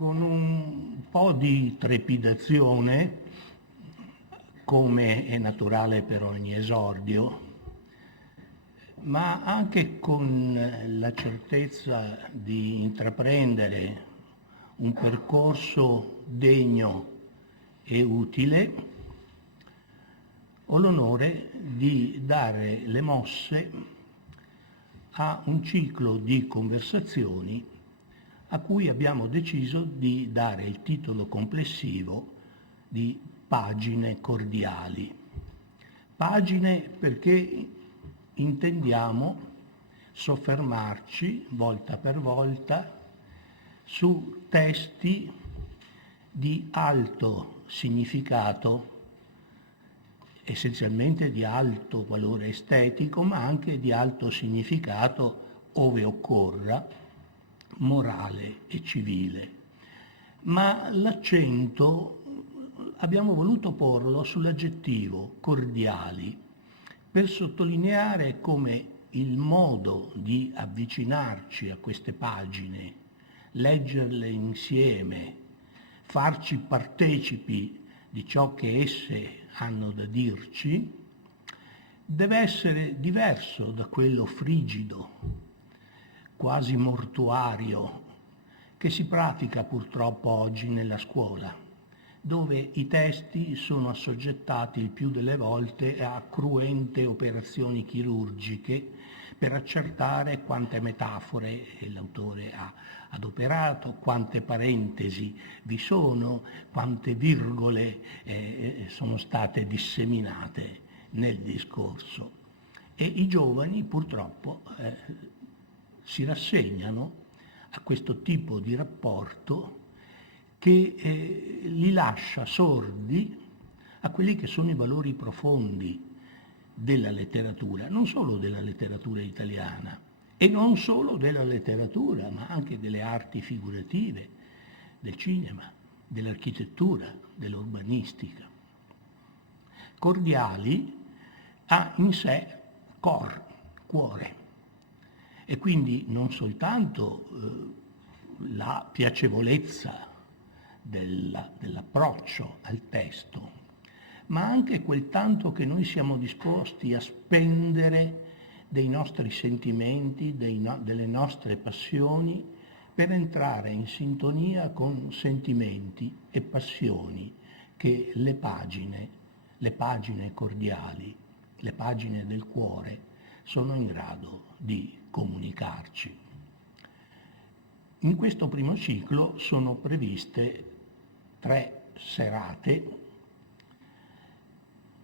con un po' di trepidazione, come è naturale per ogni esordio, ma anche con la certezza di intraprendere un percorso degno e utile, ho l'onore di dare le mosse a un ciclo di conversazioni a cui abbiamo deciso di dare il titolo complessivo di Pagine cordiali. Pagine perché intendiamo soffermarci volta per volta su testi di alto significato, essenzialmente di alto valore estetico, ma anche di alto significato, ove occorra, morale e civile. Ma l'accento abbiamo voluto porlo sull'aggettivo cordiali, per sottolineare come il modo di avvicinarci a queste pagine, leggerle insieme, farci partecipi di ciò che esse hanno da dirci, deve essere diverso da quello frigido, quasi mortuario, che si pratica purtroppo oggi nella scuola, dove i testi sono assoggettati il più delle volte a cruente operazioni chirurgiche per accertare quante metafore l'autore ha adoperato, quante parentesi vi sono, quante virgole sono state disseminate nel discorso. E i giovani purtroppo si rassegnano a questo tipo di rapporto che li lascia sordi a quelli che sono i valori profondi della letteratura, non solo della letteratura italiana e non solo della letteratura, ma anche delle arti figurative, del cinema, dell'architettura, dell'urbanistica. Cordiali ha in sé cuore, e quindi non soltanto la piacevolezza dell'approccio al testo, ma anche quel tanto che noi siamo disposti a spendere dei nostri sentimenti, delle nostre passioni, per entrare in sintonia con sentimenti e passioni che le pagine cordiali, le pagine del cuore sono in grado di comunicarci. In questo primo ciclo sono previste 3 serate.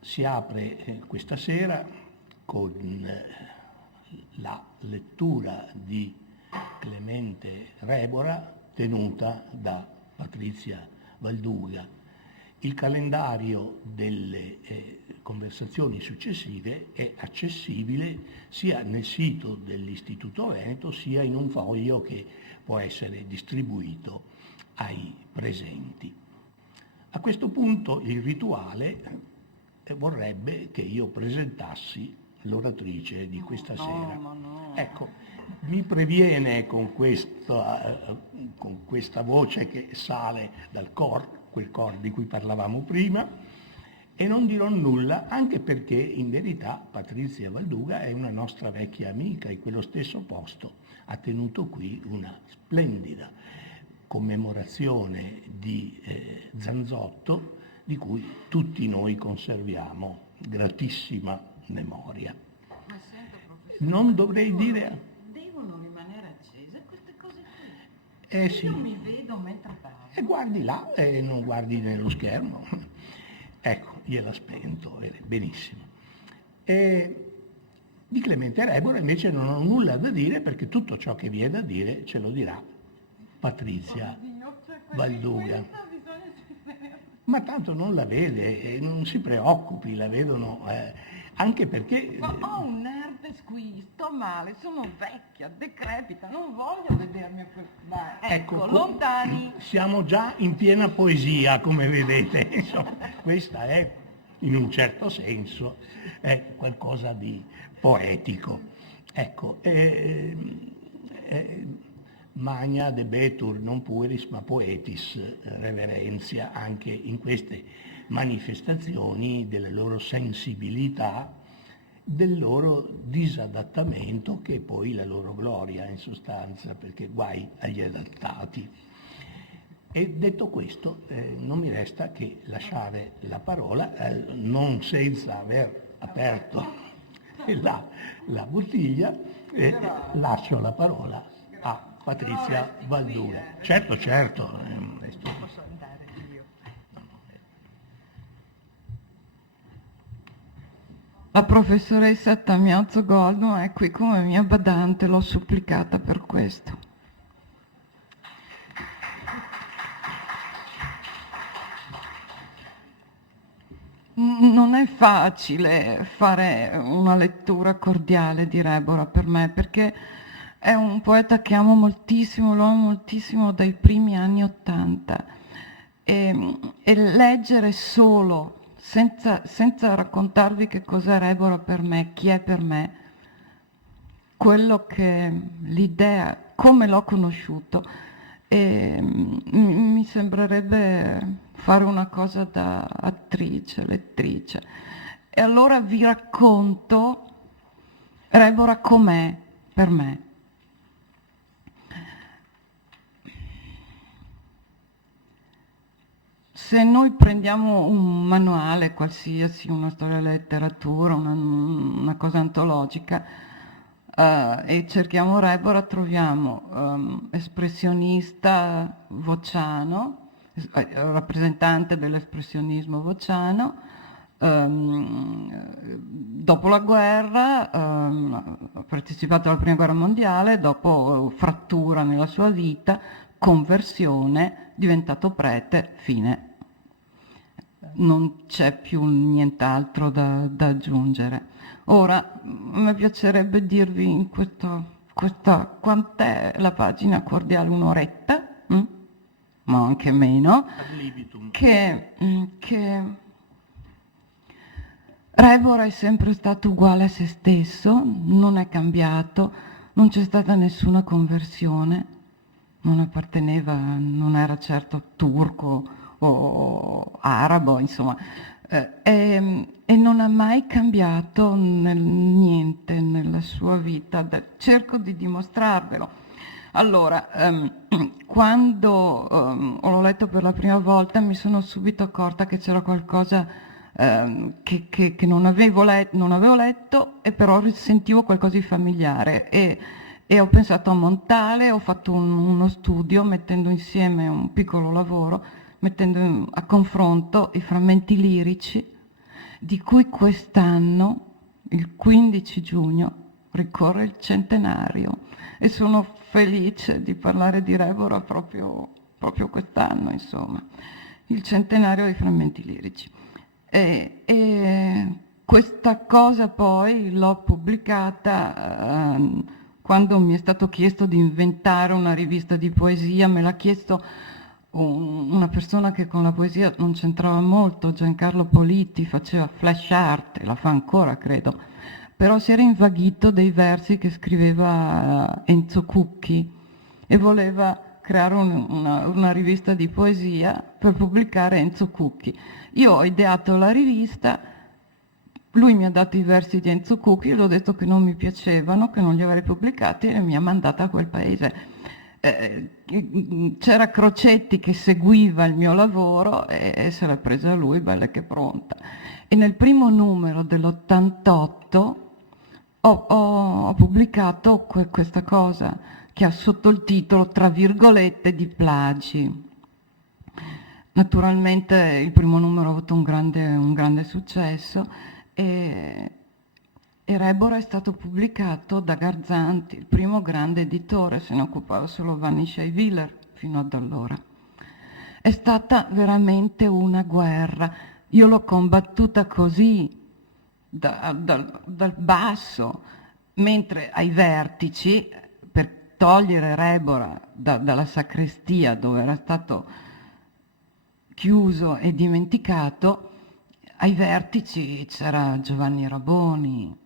Si apre questa sera con la lettura di Clemente Rebora tenuta da Patrizia Valduga. Il calendario delle conversazioni successive è accessibile sia nel sito dell'Istituto Veneto sia in un foglio che può essere distribuito ai presenti. A questo punto il rituale vorrebbe che io presentassi l'oratrice di questa sera. No. Ecco, mi previene con questa voce che sale dal quel cor di cui parlavamo prima, e non dirò nulla, anche perché in verità Patrizia Valduga è una nostra vecchia amica, in quello stesso posto ha tenuto qui una splendida commemorazione di Zanzotto, di cui tutti noi conserviamo gratissima memoria. Ma sento, professore, Non dovrei dire... devono rimanere accese queste cose qui. Sì. Io mi vedo mentre parlo. E guardi là e non guardi nello schermo. Ecco, gliel'ha spento, benissimo. Di Clemente Rebora invece non ho nulla da dire, perché tutto ciò che vi è da dire ce lo dirà Patrizia Valduga. Ma tanto non la vede, non si preoccupi, la vedono, anche perché... Ma ho un herpes qui, sto male, sono vecchia, decrepita, non voglio vedermi a quel bar. Ecco, lontani. Siamo già in piena poesia, come vedete. Insomma, questa è, in un certo senso, è qualcosa di poetico. Ecco, magna debetur non pueris ma poetis reverenzia, anche in queste manifestazioni della loro sensibilità, del loro disadattamento, che è poi la loro gloria in sostanza, perché guai agli adattati. E detto questo, non mi resta che lasciare la parola, non senza aver aperto la bottiglia, e lascio la parola a Patrizia Valduga. Certo, certo. Posso andare io. La professoressa Tamiazzo Goldman è qui come mia badante, l'ho supplicata per questo. Non è facile fare una lettura cordiale di Rebora per me, perché è un poeta che amo moltissimo, lo amo moltissimo dai primi anni '80, e leggere solo, senza raccontarvi che cos'è Rebora per me, chi è per me, l'idea, come l'ho conosciuto, mi sembrerebbe fare una cosa da attrice, lettrice. E allora vi racconto Rebora com'è per me. Se noi prendiamo un manuale qualsiasi, una storia della letteratura, una cosa antologica, e cerchiamo Rebora, troviamo espressionista vociano, rappresentante dell'espressionismo vociano, dopo la guerra, ha partecipato alla prima guerra mondiale, dopo frattura nella sua vita, conversione, diventato prete, fine. Non c'è più nient'altro da aggiungere. Ora, mi piacerebbe dirvi in questa quant'è la pagina cordiale, un'oretta, ma anche meno, che Rebora è sempre stato uguale a se stesso, non è cambiato, non c'è stata nessuna conversione, non apparteneva, non era certo turco o arabo, insomma, e non ha mai cambiato niente nella sua vita. Cerco di dimostrarvelo. Allora, quando l'ho letto per la prima volta mi sono subito accorta che c'era qualcosa che non avevo letto, e però sentivo qualcosa di familiare, e ho pensato a Montale, ho fatto uno studio mettendo insieme un piccolo lavoro, mettendo a confronto i frammenti lirici, di cui quest'anno, il 15 giugno, ricorre il centenario, e sono felice di parlare di Rebora proprio quest'anno, insomma, il centenario dei frammenti lirici. E questa cosa poi l'ho pubblicata quando mi è stato chiesto di inventare una rivista di poesia. Me l'ha chiesto una persona che con la poesia non c'entrava molto, Giancarlo Politi, faceva flash art, la fa ancora credo, però si era invaghito dei versi che scriveva Enzo Cucchi e voleva creare una rivista di poesia per pubblicare Enzo Cucchi. Io ho ideato la rivista, lui mi ha dato i versi di Enzo Cucchi, gli ho detto che non mi piacevano, che non li avrei pubblicati, e mi ha mandata a quel paese. C'era Crocetti che seguiva il mio lavoro e se l'è presa lui, bella che pronta. E nel primo numero dell'88 ho pubblicato questa cosa che ha sotto il titolo, tra virgolette, di plagi. Naturalmente il primo numero ha avuto un grande successo, e Rebora è stato pubblicato da Garzanti, il primo grande editore, se ne occupava solo Vanni Scheiwiller fino ad allora. È stata veramente una guerra. Io l'ho combattuta così, dal basso, mentre ai vertici, per togliere Rebora dalla sacrestia dove era stato chiuso e dimenticato, ai vertici c'era Giovanni Raboni,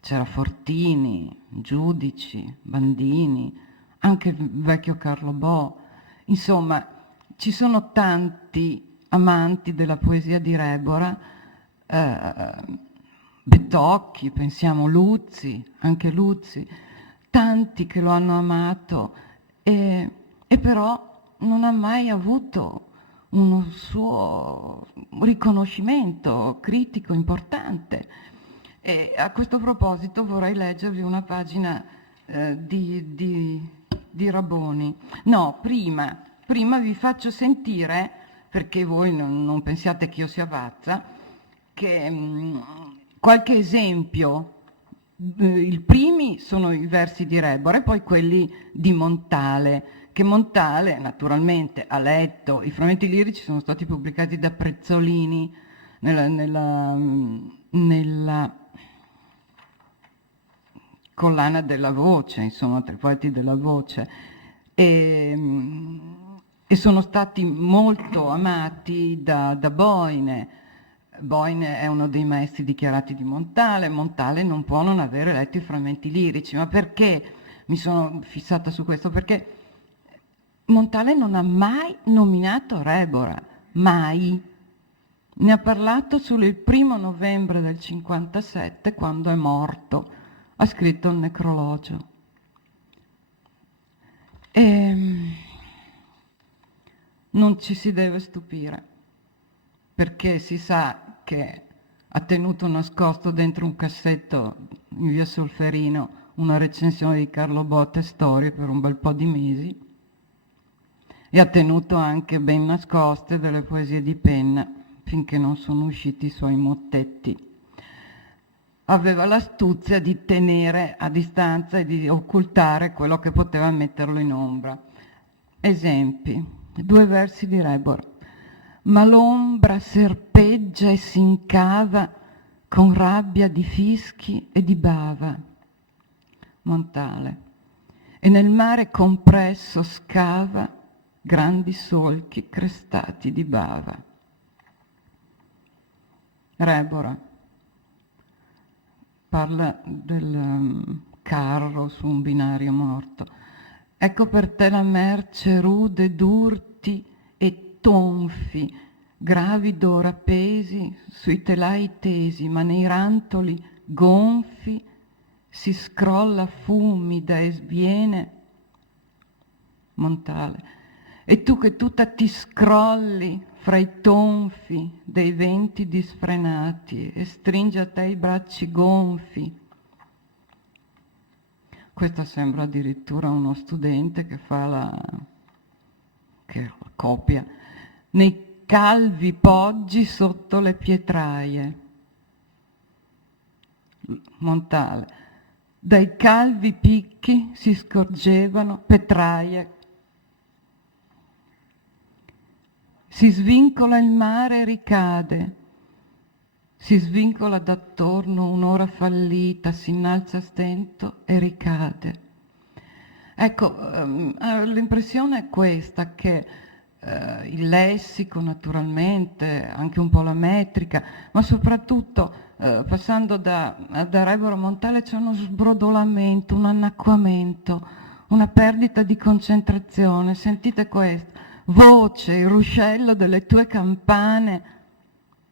c'era Fortini, Giudici, Bandini, anche il vecchio Carlo Bo. Insomma, ci sono tanti amanti della poesia di Rebora, Betocchi, pensiamo Luzzi, anche Luzzi, tanti che lo hanno amato e però non ha mai avuto uno suo riconoscimento critico importante. E a questo proposito vorrei leggervi una pagina di Raboni. No, prima vi faccio sentire, perché voi non pensiate che io sia pazza, che qualche esempio. I primi sono i versi di Rebora e poi quelli di Montale, che Montale naturalmente ha letto. I frammenti lirici sono stati pubblicati da Prezzolini nella collana della voce, insomma, tra i poeti della voce, e sono stati molto amati da Boine. Boine è uno dei maestri dichiarati di Montale. Montale non può non avere letto i frammenti lirici. Ma perché mi sono fissata su questo? Perché Montale non ha mai nominato Rebora, mai. Ne ha parlato solo il 1° novembre del 57, quando è morto. Ha scritto il necrologio. Non ci si deve stupire, perché si sa che ha tenuto nascosto dentro un cassetto in via Solferino una recensione di Carlo Botta e Storie per un bel po' di mesi, e ha tenuto anche ben nascoste delle poesie di Penna finché non sono usciti i suoi mottetti. Aveva l'astuzia di tenere a distanza e di occultare quello che poteva metterlo in ombra. Esempi, 2 versi di Rebora. Ma l'ombra serpeggia e s'incava con rabbia di fischi e di bava. Montale. E nel mare compresso scava grandi solchi crestati di bava. Rebora parla del carro su un binario morto. Ecco per te la merce rude d'urti e tonfi, gravido rappesi sui telai tesi, ma nei rantoli gonfi si scrolla fumida e sviene. Montale. E tu che tutta ti scrolli fra i tonfi dei venti disfrenati e stringi a te i bracci gonfi. Questa sembra addirittura uno studente che fa la copia. Nei calvi poggi sotto le pietraie. Montale. Dai calvi picchi si scorgevano petraie. Si svincola il mare e ricade, si svincola d'attorno un'ora fallita, si innalza a stento e ricade. Ecco, l'impressione è questa, che il lessico naturalmente, anche un po' la metrica, ma soprattutto passando da Rebora a Montale c'è uno sbrodolamento, un annacquamento, una perdita di concentrazione. Sentite questo. Voce, il ruscello delle tue campane,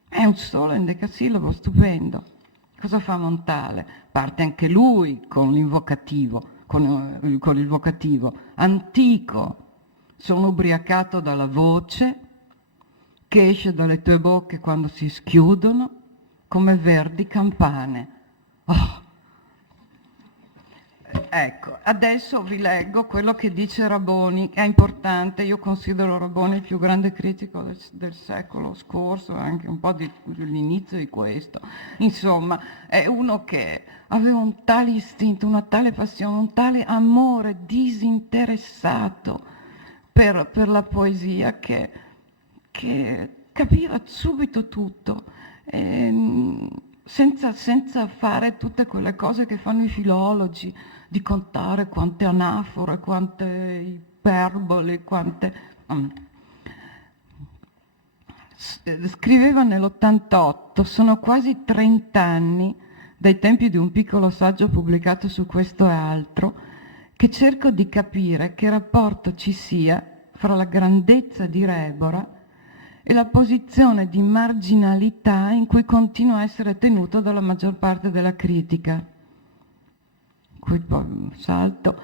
è un solo endecasillabo stupendo. Cosa fa Montale? Parte anche lui con l'invocativo, con il vocativo. Antico, sono ubriacato dalla voce che esce dalle tue bocche quando si schiudono come verdi campane. Oh. Ecco, adesso vi leggo quello che dice Raboni, è importante. Io considero Raboni il più grande critico del secolo scorso, anche un po' dell'inizio di questo. Insomma, è uno che aveva un tale istinto, una tale passione, un tale amore disinteressato per la poesia che capiva subito tutto. Senza fare tutte quelle cose che fanno i filologi, di contare quante anafore, quante iperboli, quante... Scriveva nell'88, sono quasi 30 anni, dai tempi di un piccolo saggio pubblicato su Questo e Altro, che cerco di capire che rapporto ci sia fra la grandezza di Rebora e la posizione di marginalità in cui continua a essere tenuto dalla maggior parte della critica. Qui poi salto.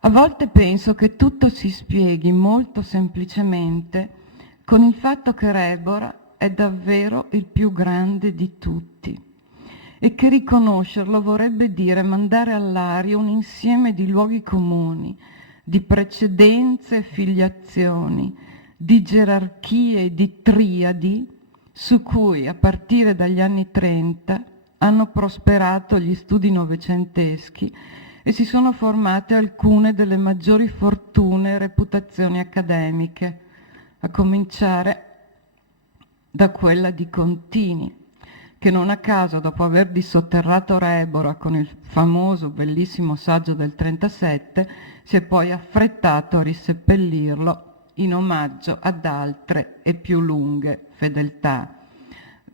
A volte penso che tutto si spieghi molto semplicemente con il fatto che Rebora è davvero il più grande di tutti e che riconoscerlo vorrebbe dire mandare all'aria un insieme di luoghi comuni, di precedenze e filiazioni, di gerarchie e di triadi su cui a partire dagli anni 30 hanno prosperato gli studi novecenteschi e si sono formate alcune delle maggiori fortune e reputazioni accademiche, a cominciare da quella di Contini, che non a caso, dopo aver dissotterrato Rebora con il famoso bellissimo saggio del 37, si è poi affrettato a riseppellirlo in omaggio ad altre e più lunghe fedeltà.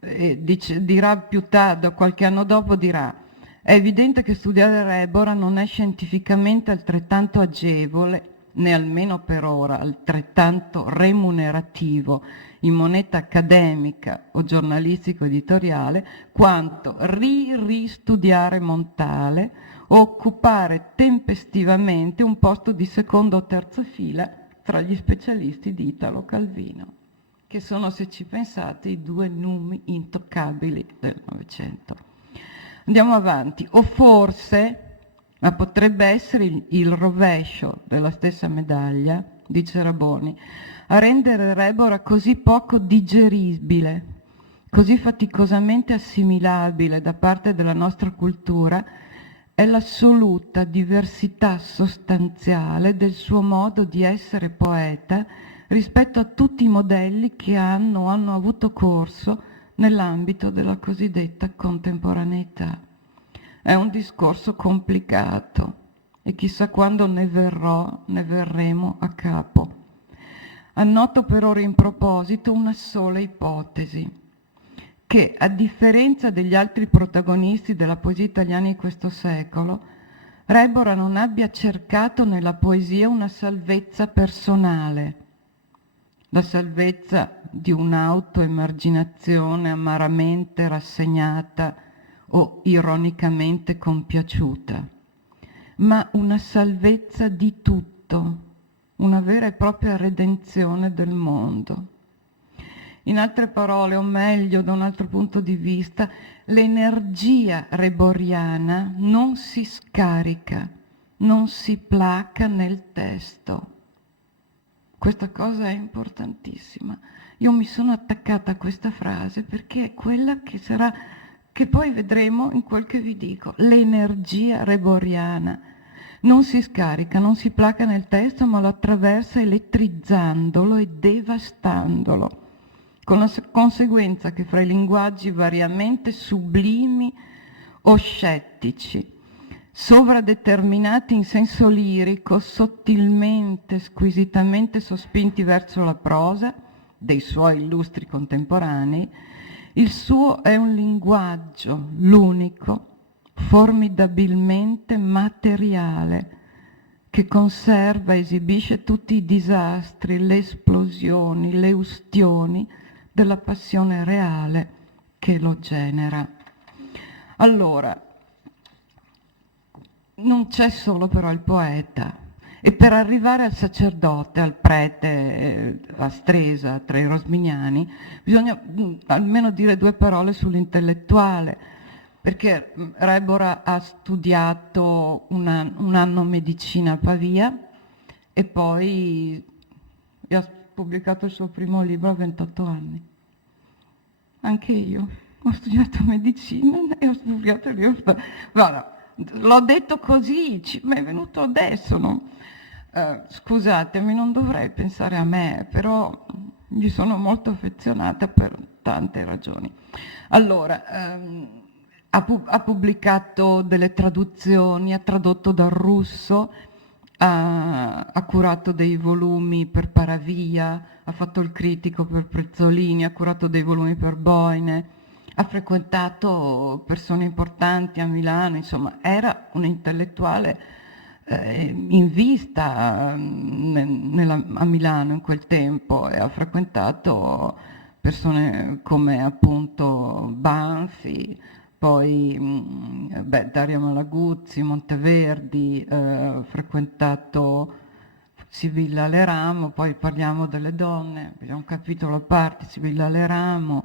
Dirà più tardi, qualche anno dopo dirà: è evidente che studiare Rebora non è scientificamente altrettanto agevole, né almeno per ora altrettanto remunerativo in moneta accademica o giornalistico-editoriale, quanto ristudiare Montale o occupare tempestivamente un posto di seconda o terza fila tra gli specialisti di Italo Calvino, che sono, se ci pensate, i due numi intoccabili del Novecento. Andiamo avanti. O forse, ma potrebbe essere il rovescio della stessa medaglia, dice Raboni, a rendere Rebora così poco digeribile, così faticosamente assimilabile da parte della nostra cultura, è l'assoluta diversità sostanziale del suo modo di essere poeta rispetto a tutti i modelli che hanno avuto corso nell'ambito della cosiddetta contemporaneità. È un discorso complicato e chissà quando ne verremo a capo. Annoto per ora in proposito una sola ipotesi, che a differenza degli altri protagonisti della poesia italiana di questo secolo, Rebora non abbia cercato nella poesia una salvezza personale, la salvezza di un'autoemarginazione amaramente rassegnata o ironicamente compiaciuta, ma una salvezza di tutto, una vera e propria redenzione del mondo. In altre parole, o meglio, da un altro punto di vista, l'energia reboriana non si scarica, non si placa nel testo. Questa cosa è importantissima. Io mi sono attaccata a questa frase perché è quella che sarà, che poi vedremo in quel che vi dico, l'energia reboriana. Non si scarica, non si placa nel testo, ma lo attraversa elettrizzandolo e devastandolo, con la conseguenza che fra i linguaggi variamente sublimi o scettici, sovradeterminati in senso lirico, sottilmente, squisitamente sospinti verso la prosa dei suoi illustri contemporanei, il suo è un linguaggio, l'unico, formidabilmente materiale, che conserva e esibisce tutti i disastri, le esplosioni, le ustioni della passione reale che lo genera. Allora, non c'è solo però il poeta, e per arrivare al sacerdote, al prete, a Stresa, tra i rosminiani, bisogna almeno dire due parole sull'intellettuale, perché Rebora ha studiato un anno medicina a Pavia e poi ha pubblicato il suo primo libro a 28 anni. Anche io ho studiato medicina e ho studiato il libro. Guarda, l'ho detto così, mi è venuto adesso, no? Scusatemi, non dovrei pensare a me, però gli sono molto affezionata per tante ragioni. Allora, ha pubblicato delle traduzioni, ha tradotto dal russo, ha curato dei volumi per Paravia, ha fatto il critico per Prezzolini, ha curato dei volumi per Boine, ha frequentato persone importanti a Milano, insomma era un intellettuale in vista a Milano in quel tempo, e ha frequentato persone come appunto Banfi, poi Dario Malaguzzi, Monteverdi, frequentato Sibilla Leramo. Poi parliamo delle donne, abbiamo un capitolo a parte, Sibilla Leramo,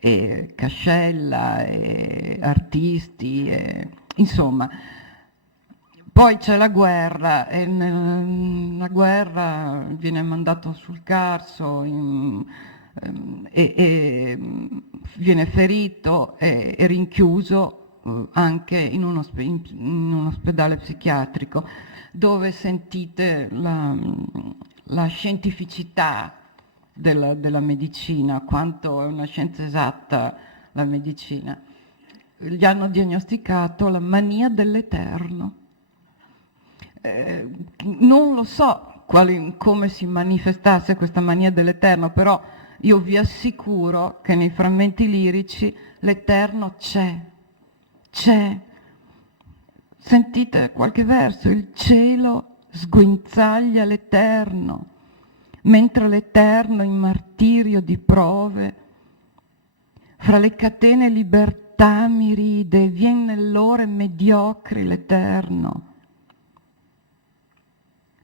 e Cascella, e artisti, insomma. Poi c'è la guerra, e nella guerra viene mandato sul Carso e viene ferito e rinchiuso anche in un ospedale psichiatrico, dove sentite la scientificità della medicina, quanto è una scienza esatta la medicina. Gli hanno diagnosticato la mania dell'eterno. Non lo so come si manifestasse questa mania dell'eterno, però io vi assicuro che nei frammenti lirici l'eterno c'è. Sentite qualche verso: il cielo sguinzaglia l'eterno, mentre l'eterno in martirio di prove, fra le catene libertà mi ride, vien nell'ore mediocri l'eterno.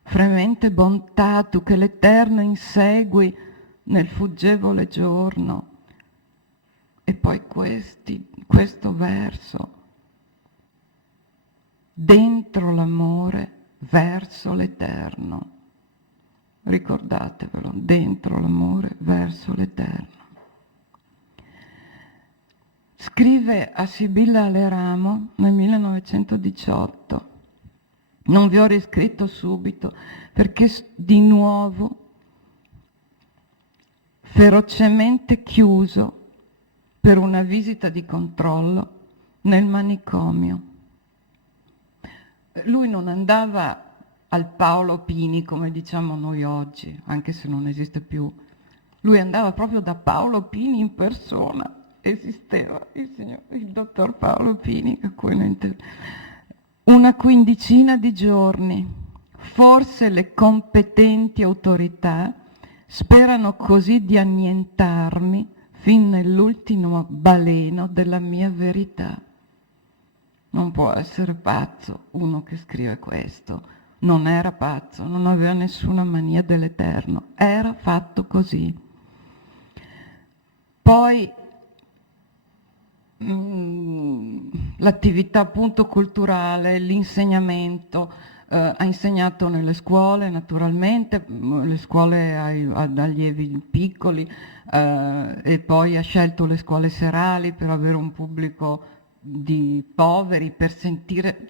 Fremente bontà tu che l'eterno insegui nel fuggevole giorno. E poi questo verso: dentro l'amore verso l'eterno. Ricordatevelo, dentro l'amore verso l'eterno. Scrive a Sibilla Leramo nel 1918. Non vi ho riscritto subito perché di nuovo ferocemente chiuso per una visita di controllo nel manicomio. Lui non andava al Paolo Pini come diciamo noi oggi, anche se non esiste più. Lui andava proprio da Paolo Pini in persona. Esisteva il dottor Paolo Pini, a cui una quindicina di giorni. Forse le competenti autorità sperano così di annientarmi fin nell'ultimo baleno della mia verità. Non può essere pazzo uno che scrive questo. Non era pazzo, non aveva nessuna mania dell'eterno, era fatto così. Poi l'attività appunto culturale, l'insegnamento, ha insegnato nelle scuole naturalmente, le scuole ad allievi piccoli, e poi ha scelto le scuole serali per avere un pubblico di poveri, per sentire,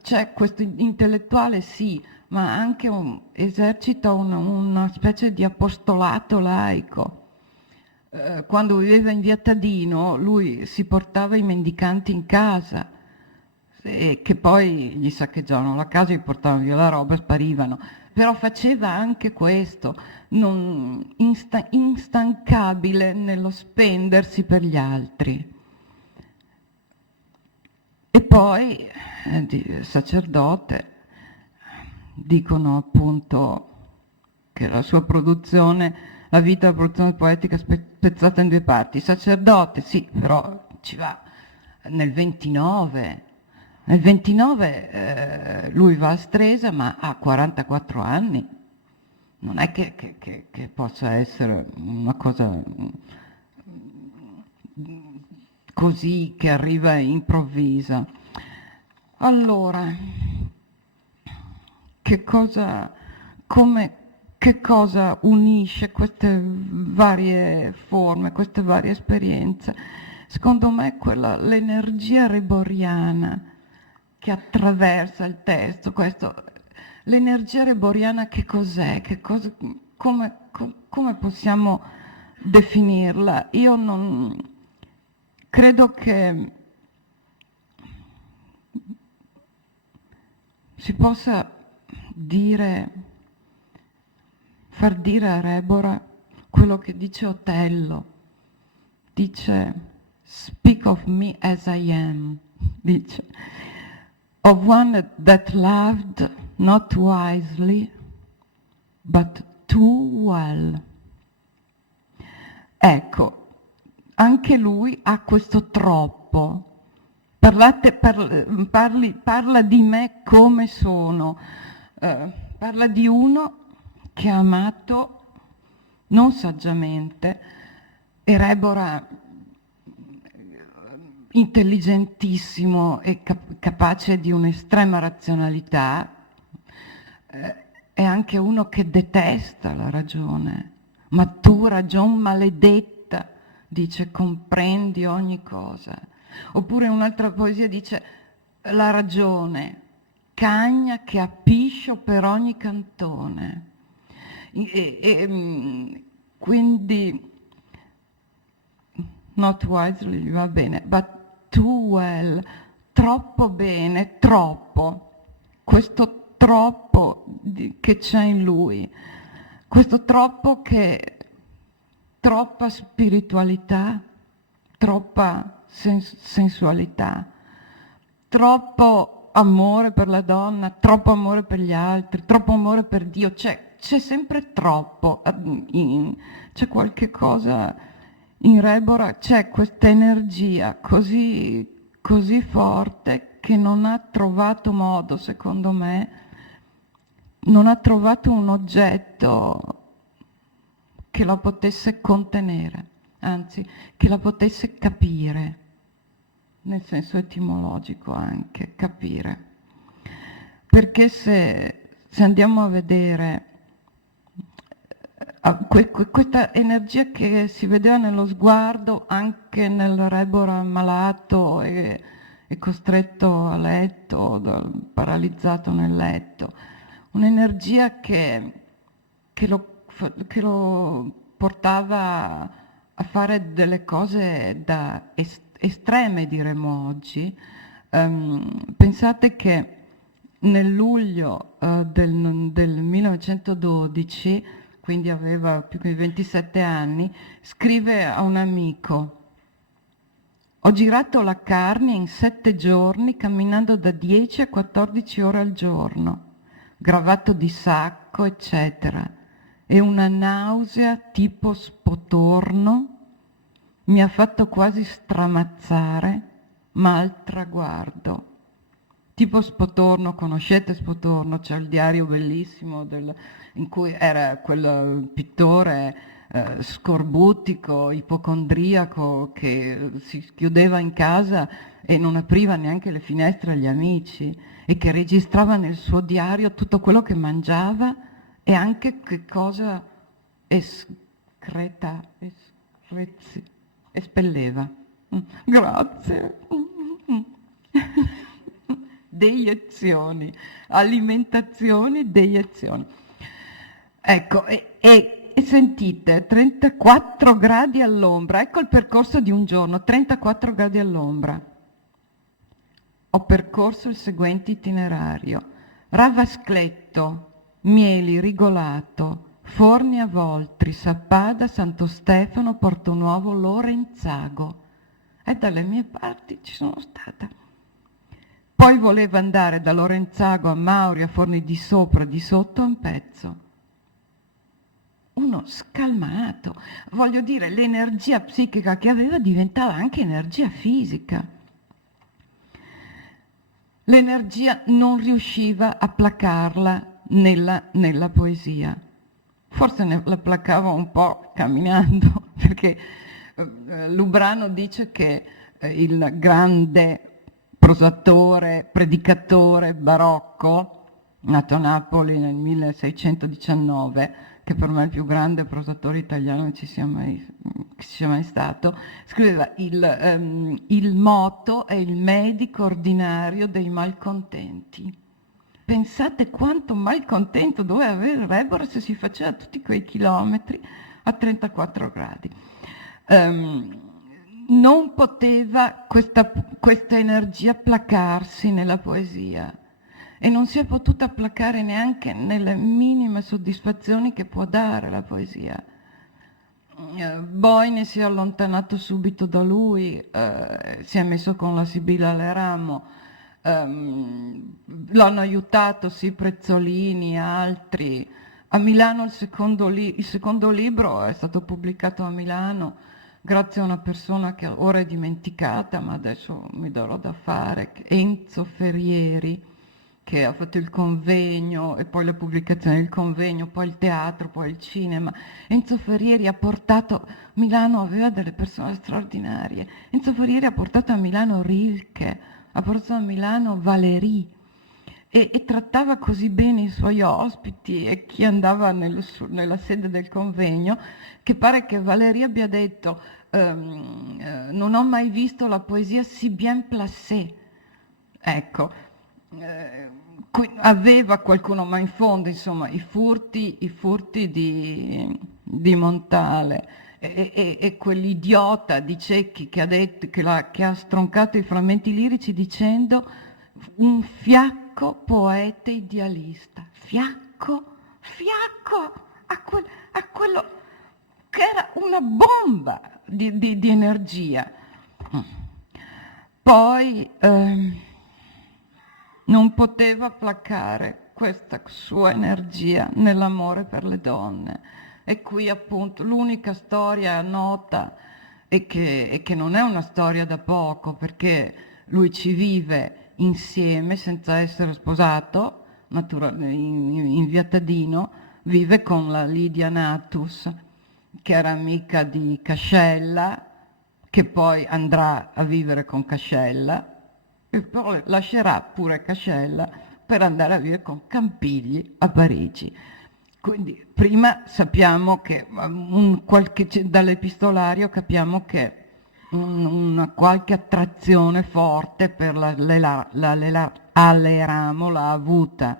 c'è questo intellettuale sì, ma anche esercita una specie di apostolato laico. Quando viveva in via Tadino, lui si portava i mendicanti in casa, che poi gli saccheggiavano la casa, gli portavano via la roba e sparivano. Però faceva anche questo, instancabile nello spendersi per gli altri. E poi, sacerdote, dicono appunto che la sua produzione, la vita della produzione poetica spezzata in due parti. Sacerdote, sì, però ci va nel 29. Nel 29 lui va a Stresa, ma ha 44 anni. Non è che possa essere una cosa così che arriva improvvisa. Allora, che cosa unisce queste varie forme, queste varie esperienze? Secondo me l'energia reboriana che attraversa il testo, l'energia reboriana che cos'è? Come possiamo definirla? Io non credo che si possa far dire a Rebora quello che dice Otello. Dice: speak of me as I am. Dice: of one that loved not wisely, but too well. Ecco, anche lui ha questo troppo. Parla di me come sono. Parla di uno che ha amato non saggiamente, Erebora intelligentissimo e capace di un'estrema razionalità, è anche uno che detesta la ragione. Ma tu, ragion maledetta, dice, comprendi ogni cosa. Oppure in un'altra poesia dice, la ragione, cagna che ha piscio per ogni cantone. Quindi, not wisely va bene, but too well, troppo bene, troppo. Questo troppo che c'è in lui, questo troppo che troppa spiritualità, troppa sensualità, troppo amore per la donna, troppo amore per gli altri, troppo amore per Dio, c'è sempre troppo, c'è qualche cosa in Rebora, c'è questa energia così forte che non ha trovato modo, secondo me, non ha trovato un oggetto che la potesse contenere, anzi, che la potesse capire, nel senso etimologico anche, capire. Perché se andiamo a vedere questa energia che si vedeva nello sguardo, anche nel Rebora malato e costretto a letto, paralizzato nel letto, un'energia che lo portava a fare delle cose da estreme, diremmo oggi. Pensate che nel luglio del 1912, quindi aveva più che 27 anni, scrive a un amico: ho girato la Carnia in 7 giorni camminando da 10 a 14 ore al giorno, gravato di sacco, eccetera, e una nausea tipo spotorno mi ha fatto quasi stramazzare, ma al traguardo. Tipo Spotorno, conoscete Spotorno? C'è il diario bellissimo in cui era quel pittore scorbutico, ipocondriaco, che si chiudeva in casa e non apriva neanche le finestre agli amici e che registrava nel suo diario tutto quello che mangiava e anche che cosa espelleva. Grazie. Deiezioni, alimentazioni, deiezioni. Ecco, e sentite, 34 gradi all'ombra, ecco il percorso di un giorno, 34 gradi all'ombra. Ho percorso il seguente itinerario: Ravascletto, Mieli, Rigolato, Forni a Voltri, Sappada, Santo Stefano, Portonuovo, Lorenzago. E dalle mie parti ci sono stata. Poi voleva andare da Lorenzago a Mauri, a Forni di sopra, di sotto, a un pezzo. Uno scalmato, voglio dire, l'energia psichica che aveva diventava anche energia fisica. L'energia non riusciva a placarla nella poesia. Forse la placava un po' camminando, perché Lubrano dice che il grande prosatore, predicatore barocco, nato a Napoli nel 1619, che per me è il più grande prosatore italiano che ci sia mai stato, scriveva il moto è il medico ordinario dei malcontenti. Pensate quanto malcontento doveva avere Rebora se si faceva tutti quei chilometri a 34 gradi. Non poteva questa energia placarsi nella poesia e non si è potuta placare neanche nelle minime soddisfazioni che può dare la poesia. Boine si è allontanato subito da lui, si è messo con la Sibilla Leramo, l'hanno aiutato, sì, Prezzolini, altri. A Milano il secondo libro è stato pubblicato a Milano grazie a una persona che ora è dimenticata, ma adesso mi darò da fare, Enzo Ferrieri, che ha fatto il convegno e poi la pubblicazione del convegno, poi il teatro, poi il cinema. Enzo Ferrieri ha portato, Milano aveva delle persone straordinarie. Enzo Ferrieri ha portato a Milano Rilke, ha portato a Milano Valéry e trattava così bene i suoi ospiti e chi andava nella sede del convegno, che pare che Valéry abbia detto non ho mai visto la poesia si bien placée. Ecco, aveva qualcuno, ma in fondo, insomma, i furti di Montale e quell'idiota di Cecchi che ha detto, che ha stroncato i frammenti lirici dicendo un fiacco poeta idealista. Fiacco a quello che era una bomba di energia. Poi non poteva placare questa sua energia nell'amore per le donne. E qui appunto l'unica storia nota e che non è una storia da poco, perché lui ci vive insieme senza essere sposato, in via Tadino, vive con la Lidia Natus, che era amica di Cascella, che poi andrà a vivere con Cascella e poi lascerà pure Cascella per andare a vivere con Campigli a Parigi. Quindi prima sappiamo che dall'epistolario capiamo che una qualche attrazione forte per l'Aleramo l'ha avuta.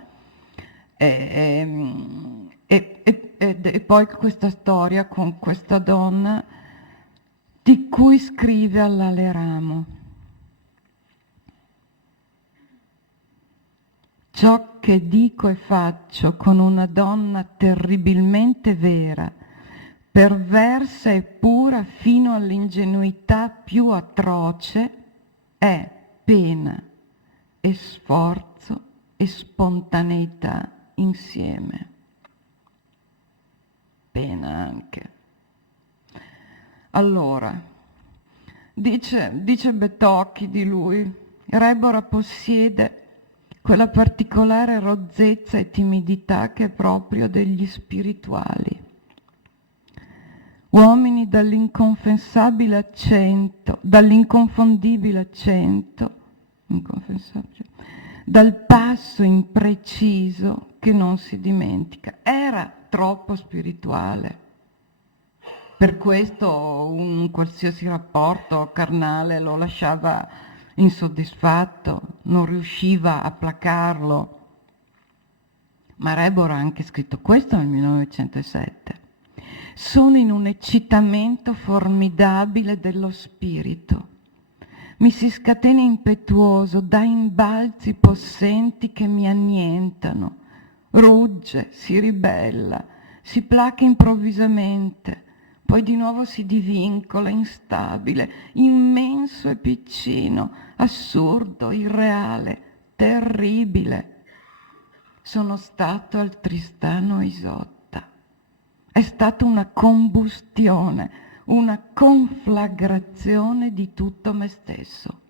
E poi questa storia con questa donna di cui scrive all'Aleramo. Ciò che dico e faccio con una donna terribilmente vera, perversa e pura fino all'ingenuità più atroce, è pena e sforzo e spontaneità insieme. Pena anche. Allora, dice Betocchi di lui, Rebora possiede quella particolare rozzezza e timidità che è proprio degli spirituali. Uomini dall'inconfondibile accento, dal passo impreciso che non si dimentica. Era troppo spirituale. Per questo un qualsiasi rapporto carnale lo lasciava insoddisfatto, non riusciva a placarlo. Ma Rebora ha anche scritto questo nel 1907. Sono in un eccitamento formidabile dello spirito. Mi si scatena impetuoso, dà imbalzi possenti che mi annientano. Rugge, si ribella, si placa improvvisamente, poi di nuovo si divincola, instabile, immenso e piccino, assurdo, irreale, terribile. Sono stato al Tristano Isotta. È stata una combustione, una conflagrazione di tutto me stesso.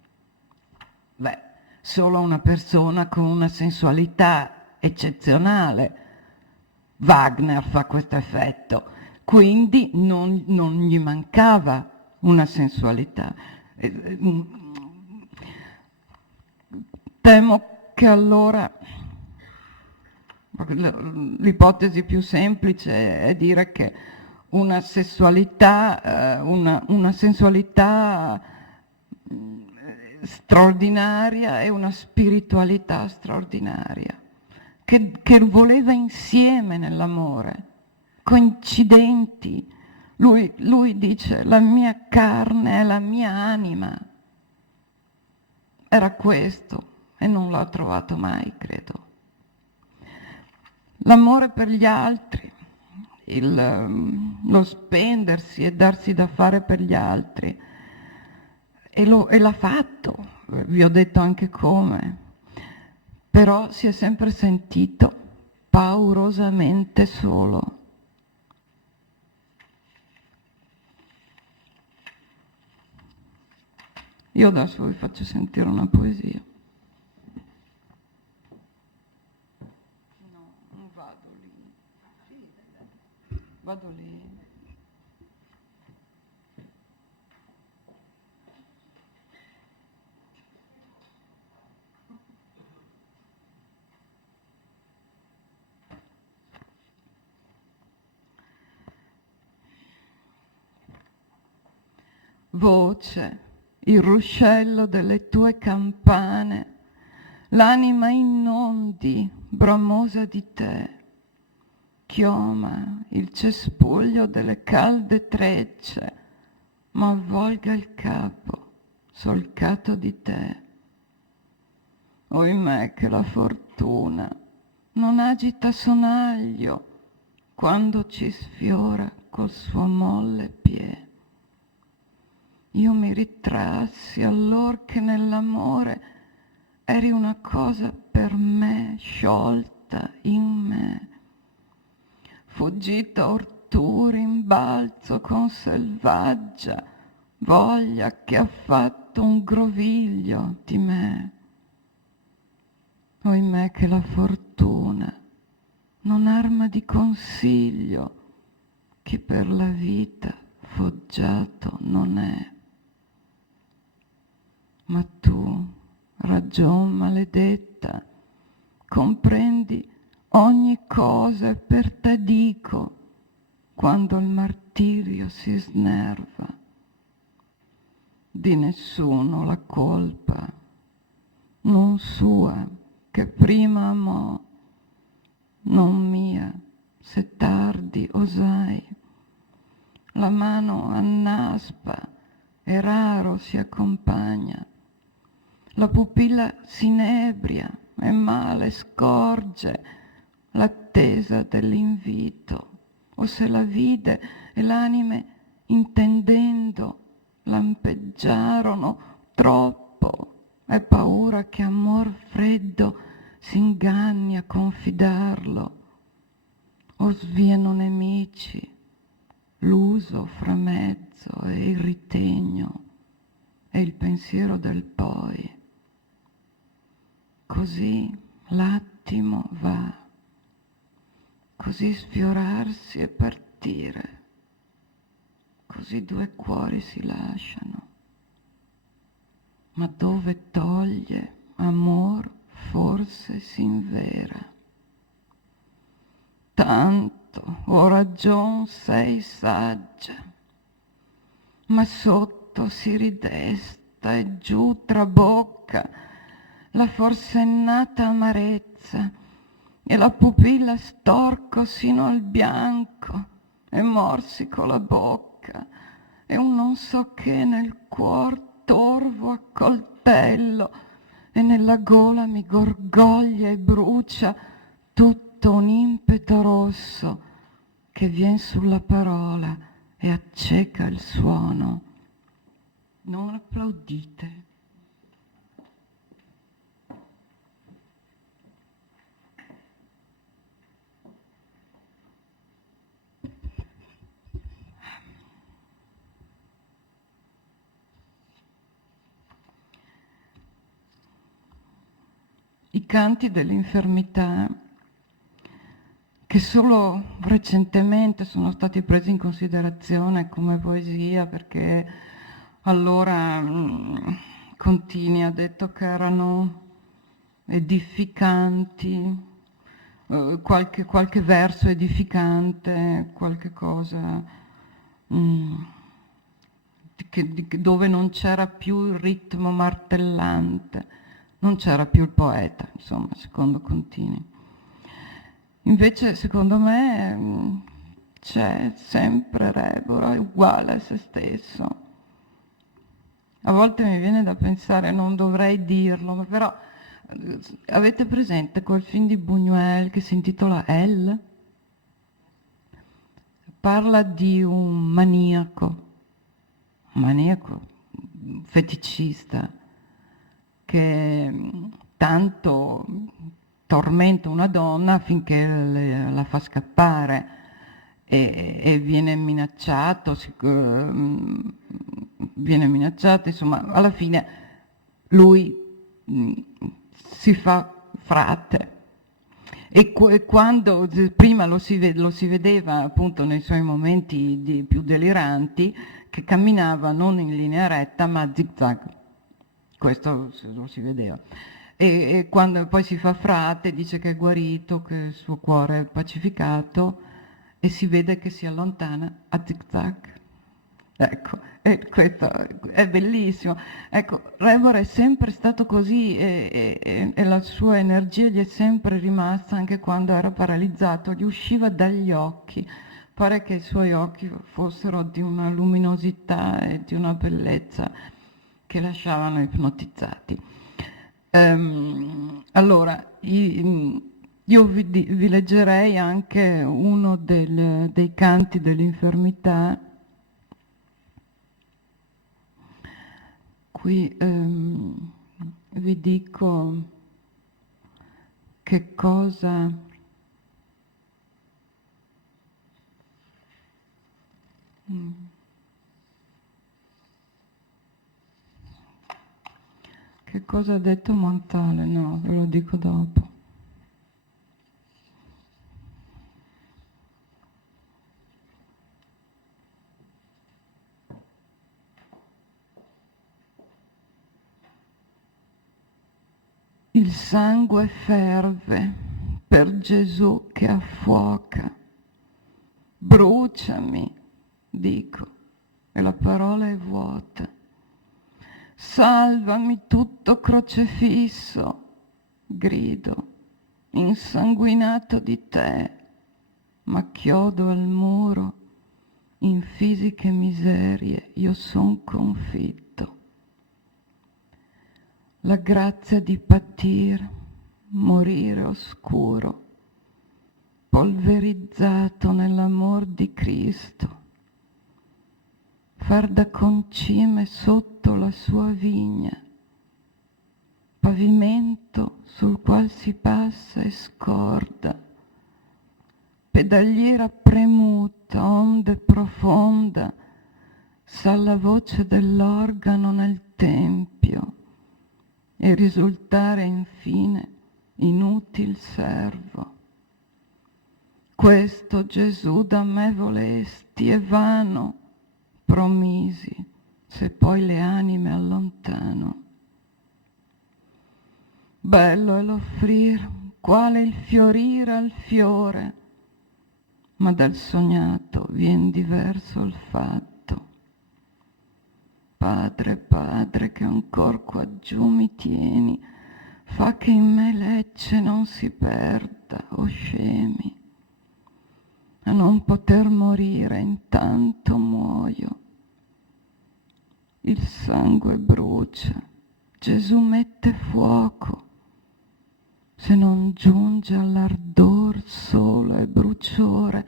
Beh, solo una persona con una sensualità eccezionale. Wagner fa questo effetto, quindi non gli mancava una sensualità. Temo che allora l'ipotesi più semplice è dire che una sessualità, una sensualità straordinaria e una spiritualità straordinaria, che voleva insieme nell'amore, coincidenti. Lui dice, la mia carne è la mia anima. Era questo e non l'ho trovato mai, credo. L'amore per gli altri, lo spendersi e darsi da fare per gli altri. E l'ha fatto, vi ho detto anche come. però si è sempre sentito paurosamente solo. Io adesso vi faccio sentire una poesia. No, non vado lì. Sì, vado lì. Voce, il ruscello delle tue campane, l'anima innondi, bramosa di te, chioma il cespuglio delle calde trecce, ma avvolga il capo, solcato di te. Oimè che la fortuna non agita sonaglio quando ci sfiora col suo molle piede. Io mi ritrassi allor che nell'amore eri una cosa per me sciolta in me. Fuggita or tu rimbalzo con selvaggia voglia che ha fatto un groviglio di me. Oimè che la fortuna non arma di consiglio chi per la vita foggiato non è. Ma tu, ragion maledetta, comprendi ogni cosa e per te dico, quando il martirio si snerva. Di nessuno la colpa, non sua, che prima amò, non mia, se tardi osai. La mano annaspa e raro si accompagna. La pupilla s'inebria e male scorge l'attesa dell'invito, o se la vide e l'anime intendendo lampeggiarono troppo, e paura che amor freddo s'inganni a confidarlo, o sviano nemici, l'uso fra mezzo e il ritegno e il pensiero del poi. Così l'attimo va, così sfiorarsi e partire, così due cuori si lasciano. Ma dove toglie amor forse s'invera. Tanto, o ragion sei saggia, ma sotto si ridesta e giù trabocca la forsennata amarezza, e la pupilla storco sino al bianco, e morsico la bocca, e un non so che nel cuor torvo a coltello, e nella gola mi gorgoglia e brucia tutto un impeto rosso che vien sulla parola e acceca il suono. Non applaudite. I canti dell'infermità, che solo recentemente sono stati presi in considerazione come poesia, perché allora Contini ha detto che erano edificanti, qualche verso edificante, qualche cosa dove non c'era più il ritmo martellante, non c'era più il poeta, insomma, secondo Contini. Invece, secondo me, c'è sempre Rebora, è uguale a se stesso. A volte mi viene da pensare, non dovrei dirlo, però avete presente quel film di Buñuel che si intitola Elle? Parla di un maniaco feticista, che tanto tormenta una donna affinché la fa scappare e viene minacciato, viene minacciato, insomma, alla fine lui si fa frate. E quando prima lo si vedeva appunto nei suoi momenti più deliranti, che camminava non in linea retta ma a zig-zag, questo lo si vedeva. E quando poi si fa frate dice che è guarito, che il suo cuore è pacificato, e si vede che si allontana a zig-zag. Ecco, e questo è bellissimo. Ecco, Rebor è sempre stato così e la sua energia gli è sempre rimasta anche quando era paralizzato, gli usciva dagli occhi. Pare che i suoi occhi fossero di una luminosità e di una bellezza che lasciavano ipnotizzati. Allora, io vi leggerei anche uno dei canti dell'infermità. Qui vi dico che cosa ha detto Montale? No, ve lo dico dopo. Il sangue ferve per Gesù che affuoca. Bruciami, dico, e la parola è vuota. Salvami tutto crocefisso, grido, insanguinato di te, ma chiodo al muro, in fisiche miserie io son confitto. La grazia di patir, morire oscuro, polverizzato nell'amor di Cristo, far da concime sotto la sua vigna, pavimento sul qual si passa e scorda, pedaliera premuta, onde profonda, sa la voce dell'organo nel tempio, e risultare infine inutil servo. Questo Gesù da me volesti e vano promisi, se poi le anime allontano. Bello è l'offrir, quale il fiorire al fiore, ma dal sognato vien diverso il fatto. Padre, Padre, che ancor quaggiù mi tieni, fa che in me lecce non si perda, o scemi. A non poter morire, intanto muoio. Il sangue brucia, Gesù mette fuoco, se non giunge all'ardor solo e bruciore,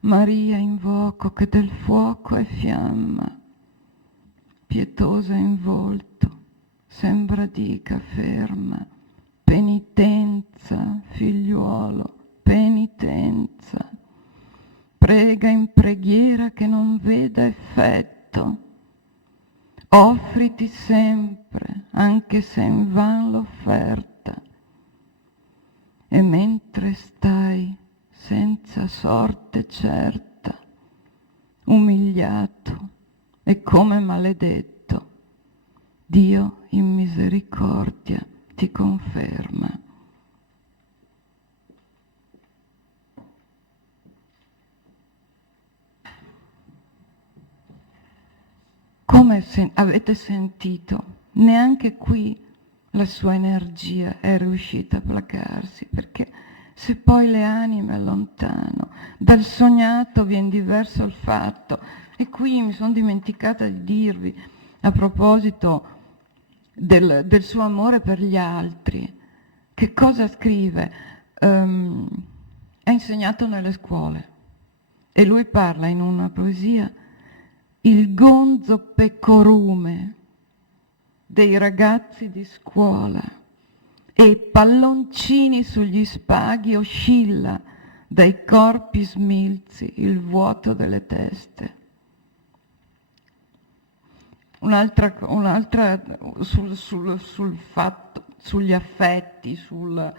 Maria invoco che del fuoco è fiamma. Pietosa in volto, sembra dica ferma, penitenza, figliuolo, penitenza. Prega in preghiera che non veda effetto. Offriti sempre, anche se invan l'offerta. E mentre stai senza sorte certa, umiliato, e come maledetto, Dio in misericordia ti conferma. Come avete sentito, neanche qui la sua energia è riuscita a placarsi, perché se poi le anime allontano, dal sognato viene diverso il fatto. E qui mi sono dimenticata di dirvi, a proposito del suo amore per gli altri, che cosa scrive? È insegnato nelle scuole e lui parla in una poesia il gonzo pecorume dei ragazzi di scuola e palloncini sugli spaghi oscilla dai corpi smilzi il vuoto delle teste. Un'altra sul fatto, sugli affetti, sul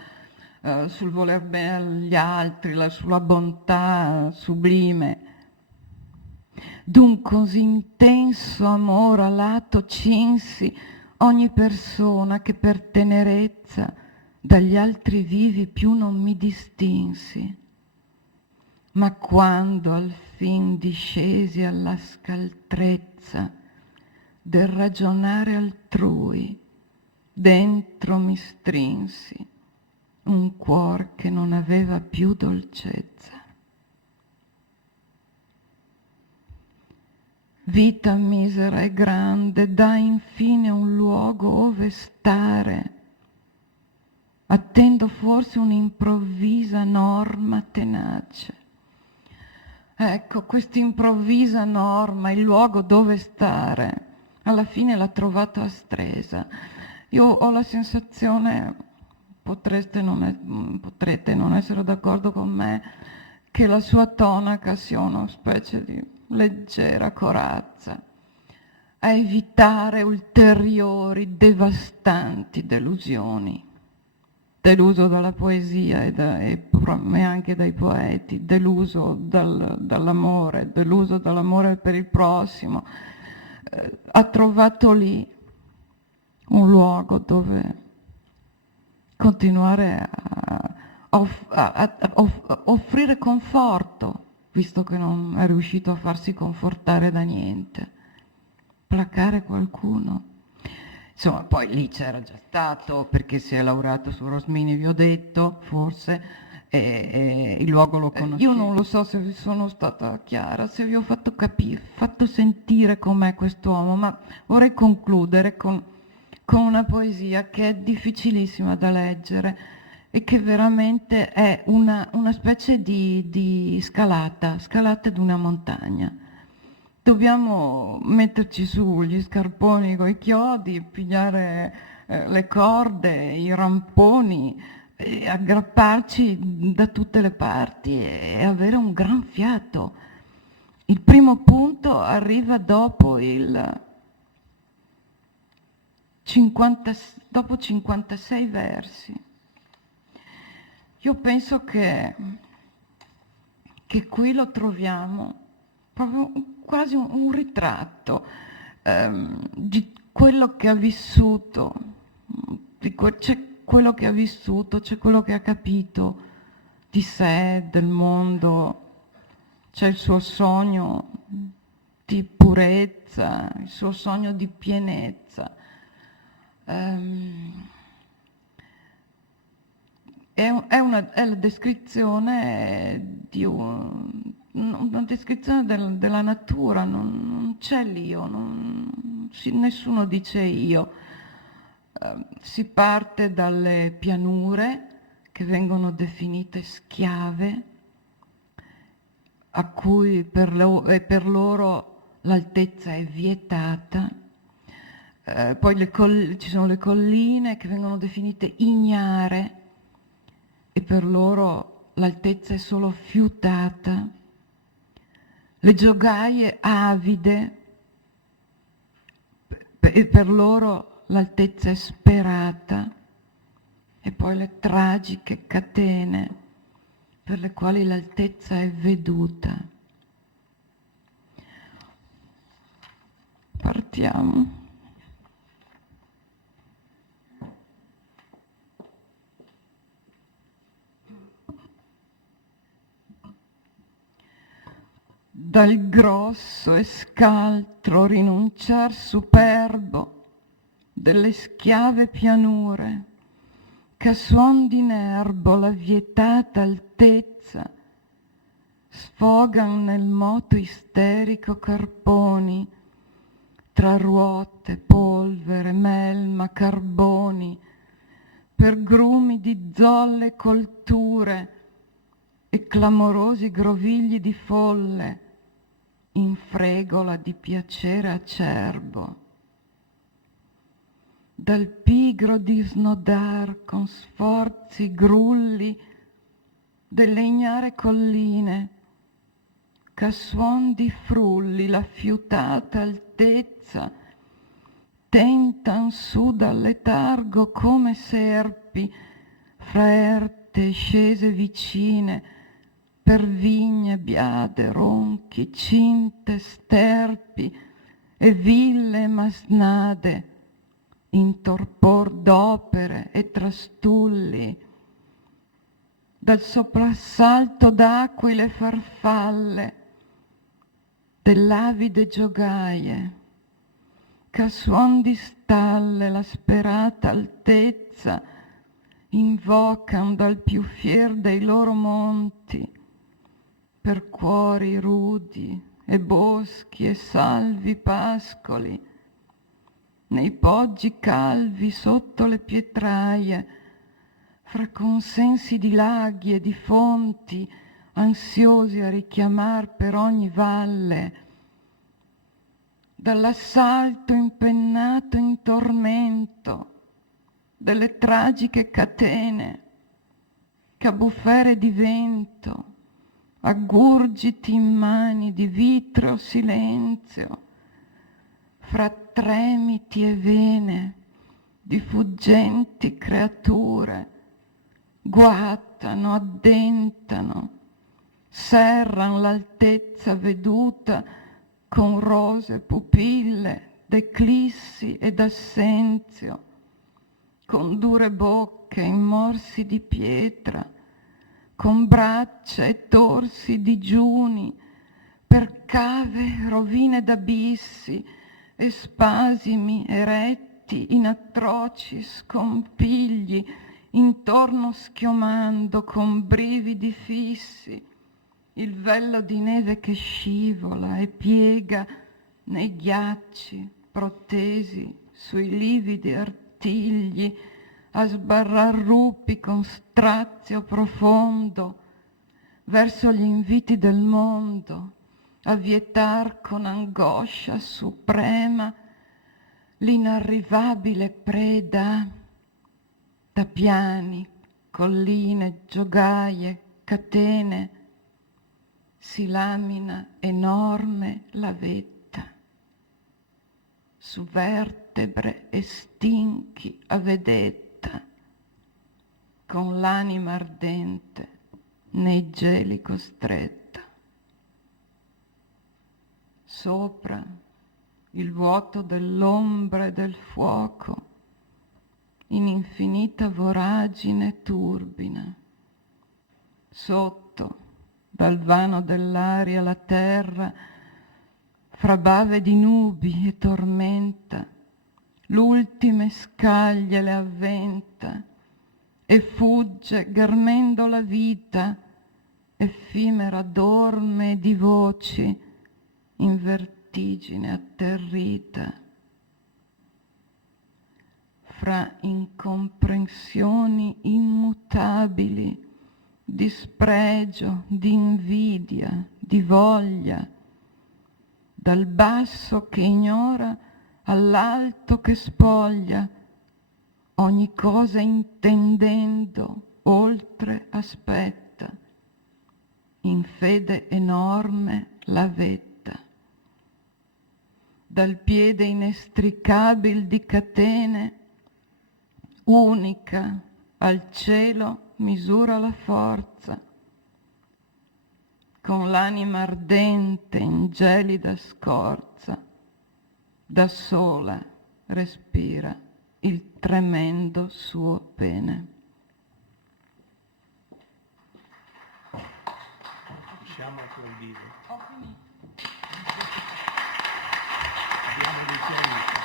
voler bene agli altri, sulla bontà sublime. D'un così intenso amor alato cinsi ogni persona che per tenerezza dagli altri vivi più non mi distinsi. Ma quando al fin discesi alla scaltrezza del ragionare altrui, dentro mi strinsi un cuor che non aveva più dolcezza. Vita misera e grande, dà infine un luogo ove stare. Attendo forse un'improvvisa norma tenace. Ecco, quest'improvvisa norma, il luogo dove stare, alla fine l'ha trovato a Stresa. Io ho la sensazione, potrete non essere d'accordo con me, che la sua tonaca sia una specie di leggera corazza a evitare ulteriori devastanti delusioni. Deluso dalla poesia e anche dai poeti, deluso dall'amore, deluso dall'amore per il prossimo. Ha trovato lì un luogo dove continuare a offrire conforto, visto che non è riuscito a farsi confortare da niente, placare qualcuno. Insomma, poi lì c'era già stato, perché si è laureato su Rosmini, vi ho detto, forse, e il luogo lo conoscevo. Io non lo so se vi sono stata chiara, se vi ho fatto capire, fatto sentire com'è quest'uomo, ma vorrei concludere con una poesia che è difficilissima da leggere e che veramente è una specie di scalata di una montagna. Dobbiamo metterci su gli scarponi coi chiodi, pigliare le corde, i ramponi, e aggrapparci da tutte le parti e avere un gran fiato. Il primo punto arriva dopo dopo 56 versi. Io penso che qui lo troviamo proprio quasi un ritratto di quello che ha vissuto, c'è quello che ha vissuto, c'è quello che ha capito di sé, del mondo, c'è il suo sogno di purezza, il suo sogno di pienezza. È la descrizione di una descrizione della natura, non c'è l'io, nessuno dice io. Si parte dalle pianure che vengono definite schiave, a cui per loro l'altezza è vietata. Poi ci sono le colline che vengono definite ignare e per loro l'altezza è solo fiutata. Le giogaie avide e per loro l'altezza è sperata, e poi le tragiche catene per le quali l'altezza è veduta. Partiamo. Dal grosso e scaltro rinunciar superbo delle schiave pianure, che suon di nerbo la vietata altezza, sfogan nel moto isterico carponi, tra ruote, polvere, melma, carboni, per grumi di zolle e colture e clamorosi grovigli di folle, in fregola di piacere acerbo. dal pigro di snodar con sforzi grulli delle ignare colline, ch'a suon di frulli la fiutata altezza tentan su dal letargo come serpi fra erte scese vicine per vigne biade, ronchi, cinte, sterpi e ville masnade in torpor d'opere e trastulli, dal soprassalto d'aquile farfalle dell'avide giogaie, ch'a suon di stalle la sperata altezza invocan dal più fier dei loro monti, per cuori rudi e boschi e salvi pascoli, nei poggi calvi sotto le pietraie, fra consensi di laghi e di fonti, ansiosi a richiamar per ogni valle, dall'assalto impennato in tormento delle tragiche catene, ch'abbuffere di vento, aggurgiti in mani di vitreo silenzio, fra tremiti e vene di fuggenti creature, guatano, addentano, serran l'altezza veduta con rose pupille d'eclissi ed assenzio, con dure bocche in morsi di pietra, con braccia e torsi digiuni, per cave rovine d'abissi e spasimi eretti in atroci scompigli, intorno schiumando con brividi fissi il vello di neve che scivola e piega nei ghiacci protesi sui lividi artigli a sbarrar rupi con strazio profondo verso gli inviti del mondo, a vietar con angoscia suprema l'inarrivabile preda, da piani, colline, giogaie, catene, si lamina enorme la vetta, su vertebre e stinchi a vedetta, con l'anima ardente nei geli costretta. Sopra il vuoto dell'ombra e del fuoco, in infinita voragine turbina, sotto dal vano dell'aria la terra, fra bave di nubi e tormenta, l'ultime scaglie le avventa e fugge ghermendo la vita, effimera dorme di voci, in vertigine atterrita, fra incomprensioni immutabili, di spregio, di invidia, di voglia, dal basso che ignora all'alto che spoglia, ogni cosa intendendo, oltre aspetta, in fede enorme la vetta, dal piede inestricabil di catene, unica al cielo misura la forza, con l'anima ardente in gelida scorza, da sola respira il tremendo suo pene. Possiamo applaudire. Abbiamo dei tempi.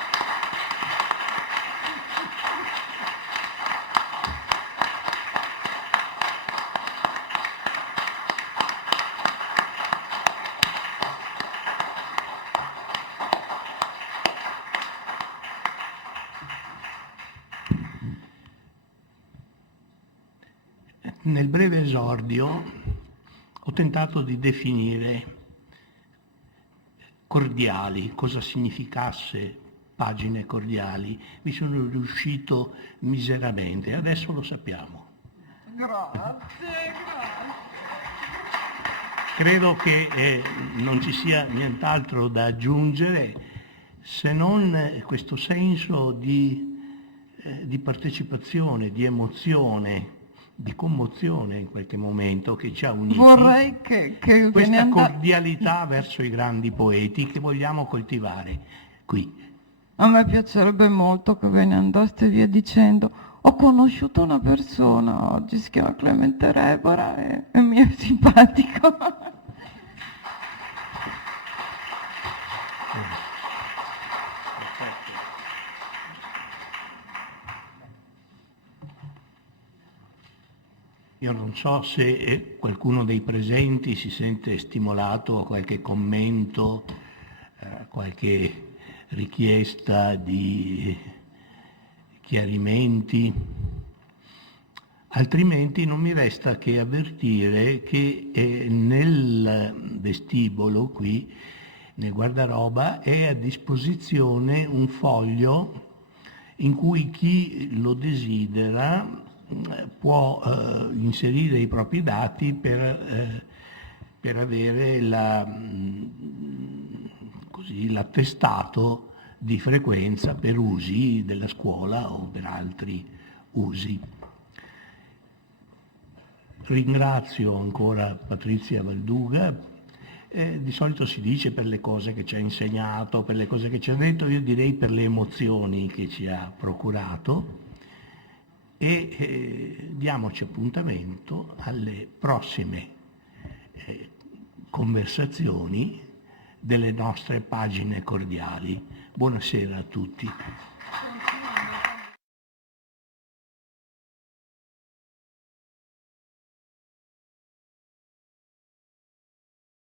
Nel breve esordio ho tentato di definire cordiali cosa significasse pagine cordiali. Vi sono riuscito miseramente, adesso lo sappiamo. Grazie. Credo che non ci sia nient'altro da aggiungere se non questo senso di partecipazione, di emozione, di commozione in qualche momento che ci ha uniti. Vorrei che questa cordialità verso i grandi poeti che vogliamo coltivare qui. A me piacerebbe molto che ve ne andaste via dicendo: ho conosciuto una persona oggi, si chiama Clemente Rebora e mi è simpatico. Io non so se qualcuno dei presenti si sente stimolato a qualche commento, qualche richiesta di chiarimenti, altrimenti non mi resta che avvertire che nel vestibolo qui, nel guardaroba, è a disposizione un foglio in cui chi lo desidera può inserire i propri dati per avere l'attestato di frequenza per usi della scuola o per altri usi. Ringrazio ancora Patrizia Valduga. Di solito si dice per le cose che ci ha insegnato, per le cose che ci ha detto, io direi per le emozioni che ci ha procurato, e diamoci appuntamento alle prossime conversazioni delle nostre pagine cordiali. Buonasera a tutti.